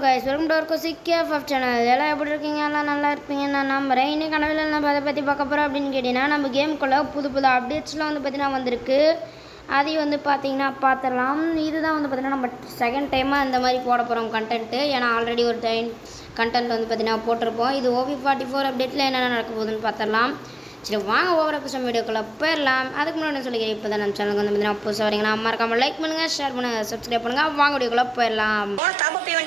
guys, welcome to our Quick KFF channel. எல்லாரும் எப்படி இருக்கீங்க? எல்லாம் நல்லா இருப்பீங்க நான் நம்புறேன். இன்னைக்கு கனவுல நம்ம அதை பற்றி பார்க்க போகிறோம் அப்படின்னு கேட்டிங்கன்னா, நம்ம கேமுக்குள்ளே புது அப்டேட்ஸ்லாம் வந்து பார்த்தீங்கன்னா வந்திருக்கு. அதையும் வந்து பார்த்தீங்கன்னா பார்த்துடலாம். இதுதான் வந்து பார்த்தீங்கன்னா நம்ம செகண்ட் டைமாக இந்த மாதிரி போட போகிறோம் கண்டென்ட்டு. ஏன்னா ஆல்ரெடி ஒரு டைம் கண்டென்ட் வந்து பார்த்தீங்கன்னா போட்டிருப்போம். இது OV44 அப்டேட்டில் என்னென்ன நடக்க போகுதுன்னு பார்த்துடலாம். சரி வாங்க ஓவர் எபிசோட் வீடியோக்குள்ளே போயிடலாம். அதுக்கு முன்னாடி சொல்லிக்கிறேன், இப்போ தான் நம்ம சேனலுக்கு வந்து பார்த்தீங்கன்னா புதுசாக வரீங்கன்னா மறக்காம லைக் பண்ணுங்கள், ஷேர் பண்ணுங்கள், சப்ஸ்கிரைப் பண்ணுங்கள். வாங்க வீடியோக்குள்ளே போயிடலாம்.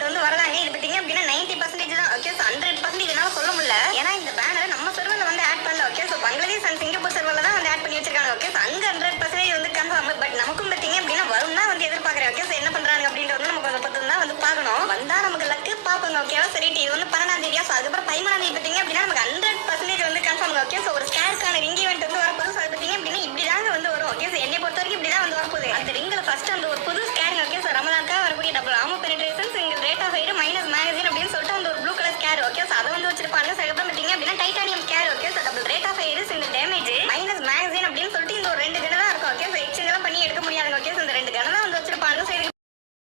வந்து வரலாங்க. இது பார்த்தீங்க அப்படின்னா 90% தான். ஓகே, 100% என்னால சொல்ல முடியல. ஏன்னா இந்த பேனர் நம்ம சர்வரில் வந்து ஆட் பண்ணல. Okay, so Bangladesh and Singapore சர்வரில் தான் வந்து ஆட் பண்ணி வச்சிருக்காங்க. ஓகே, ஸோ அங்கே 100% வந்து கன்ஃபார்ம். பட் நமக்கும் பார்த்தீங்க அப்படின்னா வரும் தான் வந்து எதிர்பார்க்குறேன். ஓகே, ஸோ என்ன பண்ணுறாங்க அப்படின்றது நம்ம கொஞ்சம் பத்து தான் வந்து பார்க்கணும். வந்தால் நமக்கு லக்கு பார்ப்போங்க. ஓகேவா, சரிட்டு இது வந்து 12ஆம் தேதியா. ஸோ அதுக்கப்புறம் 13ஆம் தேதி பார்த்தீங்க அப்படின்னா நமக்கு 100% வந்து கன்ஃபார்ம். ஓகே, ஸோ ஒரு ஸ்கேருக்கான ரிங் ஈவெண்ட் வந்து வரப்போகுது. ஸோ அது பார்த்தீங்க அப்படின்னா இப்படி தாங்க வந்து வரும். ஓகே, ஸோ என்னை பொறுத்த வரைக்கும் இப்படி தான் வந்து வரப்போகுது. அந்த ரிங்கில் ஃபர்ஸ்ட் அந்த ஒரு புது ஸ்கேருங்க. ஓகே, ஸோ ரமலானுக்காக வரக்கூடிய டபுள் ஆமோ பெனிட்ரேஷன்ஸ் இங்கே rate of height minus magazine அப்படின்னு சொல்லிட்டு அந்த ஒரு blue colour square. Okay, so அதை வந்து வச்சிருப்பாங்க. ஸோ அதுக்கப்புறம் பார்த்தீங்க அப்படின்னா titanium square. Okay, so double rate of height இந்த டேமேஜ் மைனஸ் மேகசின் அப்படின்னு சொல்லிட்டு இந்த ஒரு 2 கணம் தான் இருக்கும். ஓகே, ஸோ எக்ஸ்சேஞ்ச் எல்லாம் பண்ணி எடுக்க முடியாது. ஓகே, ஸோ இந்த 2 கணம் தான் வந்து வச்சிருப்பாங்க. ஸோ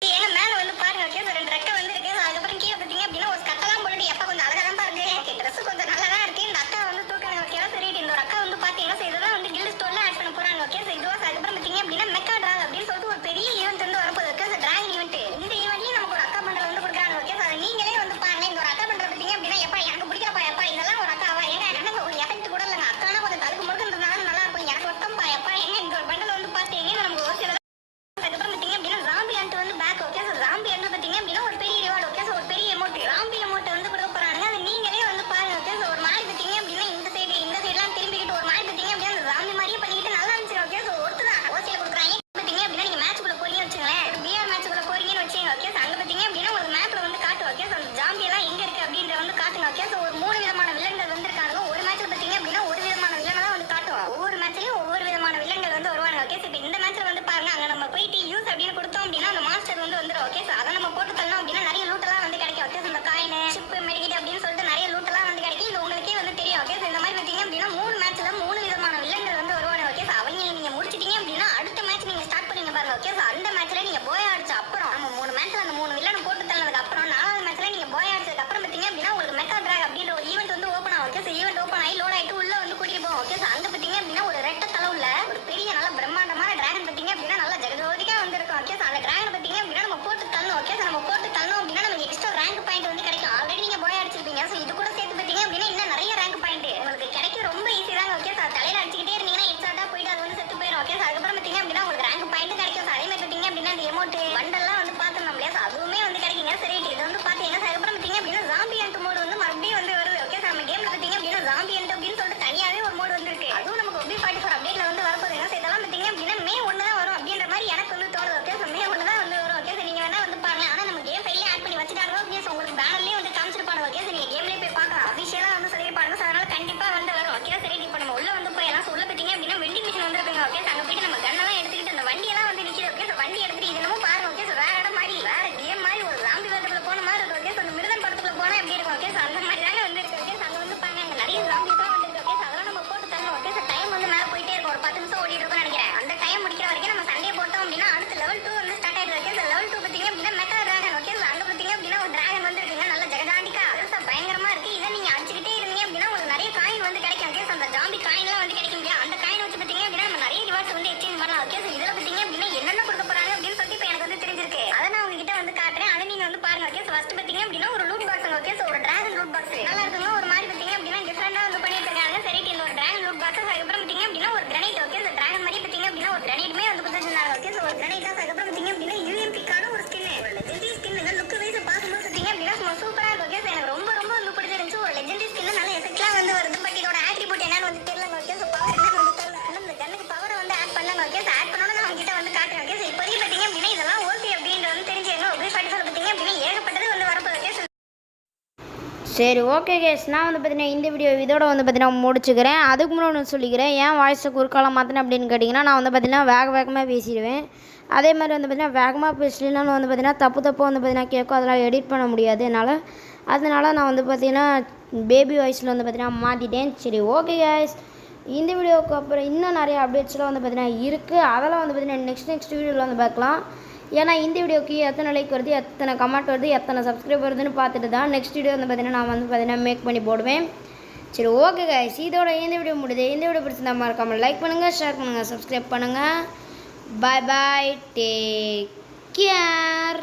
எங்க மேல வந்து பாருங்க. ஓகே, ஸோ 2 ரெக்கை வந்து இருக்கு. அதுக்கப்புறம் கீழே பார்த்தீங்க அப்படின்னா ஒரு கட்டெல்லாம் போட்டு எப்ப கொஞ்சம் அழகா தான் பாருங்க. ஓகே, ட்ரெஸ் கொஞ்சம் நல்லா தான் இருக்கு. இந்த அக்கா வந்து தூக்காங்க. ஓகேவா, சரி இந்த ஒரு அக்கா வந்து பாத்தீங்கன்னா ஸோ இதெல்லாம் வந்து கில்ட் ஸ்டோர்ல ஆட் பண்ண போறாங்க. ஓகே, ஸோ இதுவா அதுக்கப்புறம் பார்த்தீங்க அப்படின்னா மெக்கா டிராக் அப்படின்னு சொல்லிட்டு ஒரு பெரிய ஈவெண்ட் வந்து வரப்போகுது. Okay, so dragon event. இந்த ஈவெண்ட்லயும் நமக்கு ஒரு அக்கா பண்டல் வந்து கொடுக்குறாங்க. ஓகே, ஸோ அதை நீங்களே வந்து பாருங்க. இந்த ஒரு அக்கா பண்டல் பார்த்தீங்க அப்படின்னா எப்பா எனக்கு பிடிக்கிறப்பா எப்பா இதெல்லாம் ஒரு அக்காவா ஏங்க எனக்கு ஒரு எஃபெக்ட் கூட இல்லைங்க. அக்கானா கொஞ்சம் தடுக்கு முழுக்கிறதுனால நல்லா இருக்கும். எனக்கு ஒருத்தம்பா எப்பா எங்க இந்த ஒரு பண்டல் வந்து பார்த்தீங்க நமக்கு ஒரு சில அதுக்கப்புறம் பார்த்தீங்க அப்படின்னா ஜாம்பி ஹண்ட் வந்து pack. Okay, so zombie hunt பார்த்தீங்க அப்படின்னா ஒரு பெரிய ரிவார்டு. ஓகே, ஸோ ஒரு பெரிய அமௌண்ட் ஜாம்பி அமௌண்ட் வந்து கொடுக்க போறாங்க. அது நீங்களே வந்து பாருங்க. ஓகே, ஸோ ஒரு மாதிரி பார்த்தீங்க அப்படின்னா இந்த சைடுலாம் திரும்பிக்கிட்டு ஒரு மாதிரி பார்த்தீங்க அப்படின்னா அந்த ஜாம்பி மாதிரியே பண்ணிக்கிட்டு நல்லா இருந்துச்சு. ஓகே, ஸோ ஒருத்தர் ஓசியில கொடுக்குறாங்க. பார்த்தீங்க அப்படின்னா நீங்க மேட்ச்க்குள்ள போறீங்கன்னு வச்சுங்களேன், ஒரு பிஆர் மேட்ச்க்குள்ள போறீங்கன்னு வச்சுங்க. ஓகே, ஸோ அங்க பார்த்தீங்க அப்படின்னா ஒரு மேப்ல வந்து காட்டு. ஓகே, ஸோ அந்த ஜாம்பி எல்லாம் எங்க இருக்கு அப்படின்றத வந்து காட்டுங்க. ஓகே, ஸோ ஒரு 3 விதமான வில்லன்கள் வந்திருக்காங்க. ஒரு மேட்ச்ல பார்த்தீங்க அப்படின்னா ஒரு விதமான வில்லனை தான் வந்து காட்டுவோம். ஒவ்வொரு மேட்ச்லயும் ஒவ்வொரு விதமான வில்லன்கள் வந்து வருவாங்க. ஓகே, ஸோ இப்போ இந்த மேட்ச்ல வந்து பாருங்க, அங்க நம்ம போயிட்டு யூஸ் அப்படின்னு கொடுத்தோம் அப்படின்னா அந்த மாஸ்டர் வந்து வந்துடும். ஓகே, ஸோ அதை நம்ம போட்டு தள்ளோம் அப்படின்னா நிறைய லூட் எல்லாம் வந்து கிடைக்கும். ஓகே, ஸோ இந்த காயின் ஷிப் மெடிக்கிட் அப்படின்னு சொல்லிட்டு நிறைய லூட் எல்லாம் வந்து கிடைக்கும். இது உங்களுக்கே வந்து தெரியும். ஓகே, ஸோ இந்த மாதிரி பார்த்தீங்க அப்படின்னா 3 மேட்ச்ல 3 விதமான வில்லன்கள் வந்து வருவாங்க. ஓகே, ஸோ அவங்க நீங்க முடிச்சிட்டீங்க அப்படின்னா அடுத்த மேட்ச் நீங்க ஸ்டார்ட் பண்ணுங்க பாருங்க. ஓகே, ஸோ அந்த மேட்ச்ல நீங்க போய் அடிச்ச அப்புறம் நம்ம 3 மேட்ச்ல அந்த 3 வில்லனை போட்டு தள்ளதுக்கு அப்புறம் 4வது மேட்ச்ல நீங்க போய் அடிச்சதுக்கு அப்புறம் பார்த்தீங்க அப்படின்னா உங்களுக்கு மெக்கா டிராக் அப்படின்ற ஒரு ஈவெண்ட் வந்து ஓப்பன் ஆகும். ஓகே, ஸோ ஈவெண்ட் ஓப்பன் ஆகி லோட் ஆயிட்டு உள்ள வந்து கூட்டிட்டு போவோம். ஓகே, ஸோ அங்க பார்த்தீங்க அப்படின்னா ஒரு ரெட்ட தலை உள்ள ஒரு பெரிய நல்ல பிரம்மாண்டமான டிராகன் பார்த்தீங்க அப்படின்னா நல்லா ஜெகஜோதிகா வந்து இருக்கும். ஓகே, ஸோ அந்த டிராகன் பார்த்தீங்க அப்படின்னா நம்ம போட்டு தள்ளணும். ஓகே, ஸோ நம்ம போட்டு தள்ளணும் அப்படின்னா நமக்கு எக்ஸ்ட்ரா ரேங்க் பாயிண்ட் வந்து கிடைக்கும். ஆல்ரெடி நீங்க போய் அடிச்சிருப்பீங்க. ஸோ இது கூட சேர்த்து பார்த்தீங்க அப்படின்னா இன்னும் நிறைய ரேங்க் பாயிண்ட் உங்களுக்கு கிடைக்கும். ரொம்ப ஈஸி தாங்க. ஓகே, ஸோ தலையில அடிச்சுக்கிட்டே இருந்தீங்கன்னா எக்ஸ்ட்ரா போயிட்டு அது வந்து செத்து போயிடும். ஓகே, ஸோ அதுக்கப்புறம் பார்த்தீங்க அப்படின்னா உங்களுக்கு ரேங்க் பாயிண்ட் கிடைக்கும். ஸோ அதே மாதிரி பார்த்தீங்க அப்படின்னா இந்த எமௌண்ட் பண்டெல்லாம் வந்து பார்த்தோம் இல்லையா, ஸோ அதுவுமே வந்து கிடைக்குங்க. சரி இது வந்து பார்த்தீங்கன்னா அதுக்கப்புறம் பார்த்தீங்க அப்படின்னா ஜாம்பி ஹண்ட் மோடு வந்து மறுபடியும் வந்து வருது. ஓகே, ஸோ நம்ம கேம்ல பார்த்தீங்க அப்படின்னா ஜாம்பி ஹண்ட் அப்படின்னு சொல்லிட்டு தனியாவே ஒரு மோடு வந்துருக்கு. அதுவும் நமக்கு OV44 அப்டேட்ல வந்து வரப்போகுதுங்க. ஸோ இதெல்லாம் பார்த்தீங்க அப்படின்னா May 1 தான் வரும் அப்படின்ற மாதிரி எனக்கு வந்து தோணுது. ஓகே, ஸோ May 1 தான் வந்து வரும். ஓகே, ஸோ நீங்க வேணா வந்து பாருங்க. ஆனா நம்ம கேம் ஃபைல்லே ஆட் பண்ணி வச்சுட்டாங்க. ஓகே, ஸோ உங்களுக்கு பேனர்லயே வந்து காமிச்சிருப்பாங்க. ஓகே, ஸோ நீங்க கேம்லயே போய் பார்க்கலாம். அபிஷியலா வந்து சொல்லிருப்பாங்க. ஸோ அதனால கண்டிப்பா வந்து வரும். ஓகே, சரி இப்போ நம்ம உள்ள வந்து போயலாம். ஸோ உள்ள பார்த்தீங்க அப்படின்னா வெண்டிங் மிஷின் வந்துருக்குங்க. ஓகே, ஸோ அங்க போயிட்டு நம்ம கன்னெல்லாம் எடுத்துக்கிட்டு அந்த வண்டியெல்லாம் வந்து நிக்குது. ஓகே, ஸோ வண்டி எடுத்துட்டு இது என்னமோ பாருங்க. ஓகே, ஸோ வேற இடம் மாதிரி வேற கேம் மாதிரி ஒரு ஜாம்பி வேர்ல்டுக்குள்ள போன மாதிரி இருக்கு. ஓகே, ஸோ அந்த மிருதன் படத்துக்குள்ள போனா எப்படி இருக்கும். ஓகே, ஸோ அந்த மாதிரி தாங்க வந்து இருக்கு. ஓகே, ஸோ அங்க வந்து பாருங்க அங்க நிறைய ஜாம்பிஸ் எல்லாம் வந்து இருக்கு. ஓகே, ஸோ அதெல்லாம் நம்ம போட்டு தரணும். ஓகே, ஸோ டைம் வந்து மேல போயிட்டே இருக்கும். ஒரு 10 நிமிஷம் ஓடிட்டு இருக்கும்னு நினைக்கிறேன். அந்த டைம் முடிக்கிற வரைக்கும் நம்ம சண்டே போட்டோம் அப்படின்னா அடுத்து லெவல் 2 வந்து ஸ்டார்ட் ஆயிடுது. ஓகே, ஸோ லெவல் 2 பார்த்தீங்க அப்படின்னா மெக்கா டிராகன். ஓகே, ஸோ அங்க பார்த்தீங்க அப்படின்னா ஒரு டிராகன் வந்து இருக்குங்க. நல்ல ஜெகஜாண்டிக்கா பெருசா பயங்கரமா இருக்கு. இதை நீங்க அடிச்சுக்கிட்டே இருந்தீங்க அப்படின்னா உங்களுக்கு நிறைய காயின் வந்து கிடைக்கும். ஓகே, ஸோ அந்த ஜாம்பி காயின் எல்லாம் வந்து கிடைக்கும் இல்லையா, அந்த காயின் வச்சு பார்த்தீங்க அப்படின்னா நம்ம நிறைய ரிவார்ட்ஸ் வந்து எக்ஸ்சேஞ்ச் பண்ணலாம். ஓகே, ஸோ இதுல பார்த்தீங்க அப்படின்னா என்னென்ன கொடுக்க போறாங்க அப்படின்னு சொல்லிட்டு இப்போ எனக்கு வந்து தெரிஞ்சிருக்கு. அதை நான் உங்ககிட்ட வந்து காட்டுறேன். அதை நீங்க வந்து பாருங்க. ஓகே, ஸோ ஃபர்ஸ்ட் பார்த்தீங்க அப்படின்னா ஒரு லூட் பாக்ஸ். ஓகே, ஸோ ஒரு டிராகன் லூட் பாக்ஸ் நல்லா இருக்குங்க. ஒரு மாதிரி பார்த்தீங்க அப்படின்னா டிஃபரெண்டா வந்து பண்ணிட்டு இருக்காங்க. சரி இந்த ஒரு டிராகன் லூட் பாக்ஸ் அதுக்கப்புறம் பார்த்தீங்க அப்படின்னா ஒரு கிரனைட். ஓகே, இந்த டிராகன் மாதிரி பார்த்தீங்க அப்படின்னா ஒரு கிரனைட்மே வந்து கொடுத்துருந்தாங்க. ஓகே, ஸோ ஒரு கிரனைட் அதுக்கப்புறம் பார்த்தீங்க அப்படின்னா UMP-க்கான ஒரு ஸ்கின் ஒரு லெஜெண்டரி ஸ்கின் லுக் வைஸ் பார்க்கும்போது பார்த்தீங்க அப்படின்னா சூப்பரா இருக்கு. ஓகே, ஸோ எனக்கு ரொம்ப ரொம்ப வந்து பிடிச்சிருந்துச்சு. ஒரு லெஜெண்டரி ஸ்கின் நல்ல எஃபெக்ட்லாம் வந்து வருது. பட் இதோட ஆட்ரிபியூட் என்னன்னு வந்து தெரியல. ஓகே, ஸோ பவர் என்னன்னு வந்து தெரியல. ஆனால் இந்த கண்ணுக்கு பவரை வந்து ஆட் பண்ணலாம். ஓகே, ஸோ ஆட் பண்ணோன்னு நான் உங்ககிட்ட வந்து காட்டுறேன். ஓகே, ஸோ இப்போதைக்கு பார்த்தீங்க அப்படின்னா இதெல்லாம் ஓகே அப்படின்றது வந்து தெரிஞ்சுங்க. OV44 பார்த்தீங்க அப்படின்னா ஏகப்பட்டது வந்து வரப்போகுது. ஓகே, சரி ஓகே கேஸ், நான் வந்து பார்த்தீங்கன்னா இந்த வீடியோ இதோட வந்து பார்த்தீங்கன்னா முடிச்சுக்கிறேன். அதுக்கு முன்னாடி ஒன்று சொல்லிக்கிறேன், ஏன் வாய்ஸை குறுக்காலம் மாற்றினேன் அப்படின்னு கேட்டிங்கன்னா, நான் வந்து பார்த்தீங்கன்னா வேகமாக பேசிடுவேன். அதே மாதிரி வந்து பார்த்தீங்கன்னா வேகமாக பேசலாம் வந்து பார்த்தீங்கன்னா தப்பு வந்து பார்த்தீங்கன்னா கேட்கும். அதெல்லாம் எடிட் பண்ண முடியாது என்னால். அதனால நான் வந்து பார்த்தீங்கன்னா பேபி வாய்ஸில் வந்து பார்த்தீங்கன்னா மாற்றிட்டேன். சரி ஓகே கேஸ், இந்த வீடியோவுக்கு அப்புறம் இன்னும் நிறைய அப்டேட்ஸ்லாம் வந்து பார்த்தீங்கன்னா இருக்குது. அதெல்லாம் வந்து பார்த்தீங்கன்னா நெக்ஸ்ட் வீடியோவில் வந்து பார்க்கலாம். ஏன்னா இந்த வீடியோக்கு எத்தனை லைக் வருது, எத்தனை கமெண்ட் வருது, எத்தனை சப்ஸ்கிரைப் வருதுன்னு பார்த்துட்டு தான் நெக்ஸ்ட் வீடியோ வந்து பார்த்தீங்கன்னா நான் வந்து பார்த்தீங்கன்னா மேக் பண்ணி போடுவேன். சரி ஓகே கைஸ், இதோட இந்த வீடியோ முடியுது. இந்த வீடியோ பிடிச்சிருந்தா மறக்காமல் லைக் பண்ணுங்கள், ஷேர் பண்ணுங்கள், சப்ஸ்கிரைப் பண்ணுங்கள். பாய் பாய், டேக் கேர்.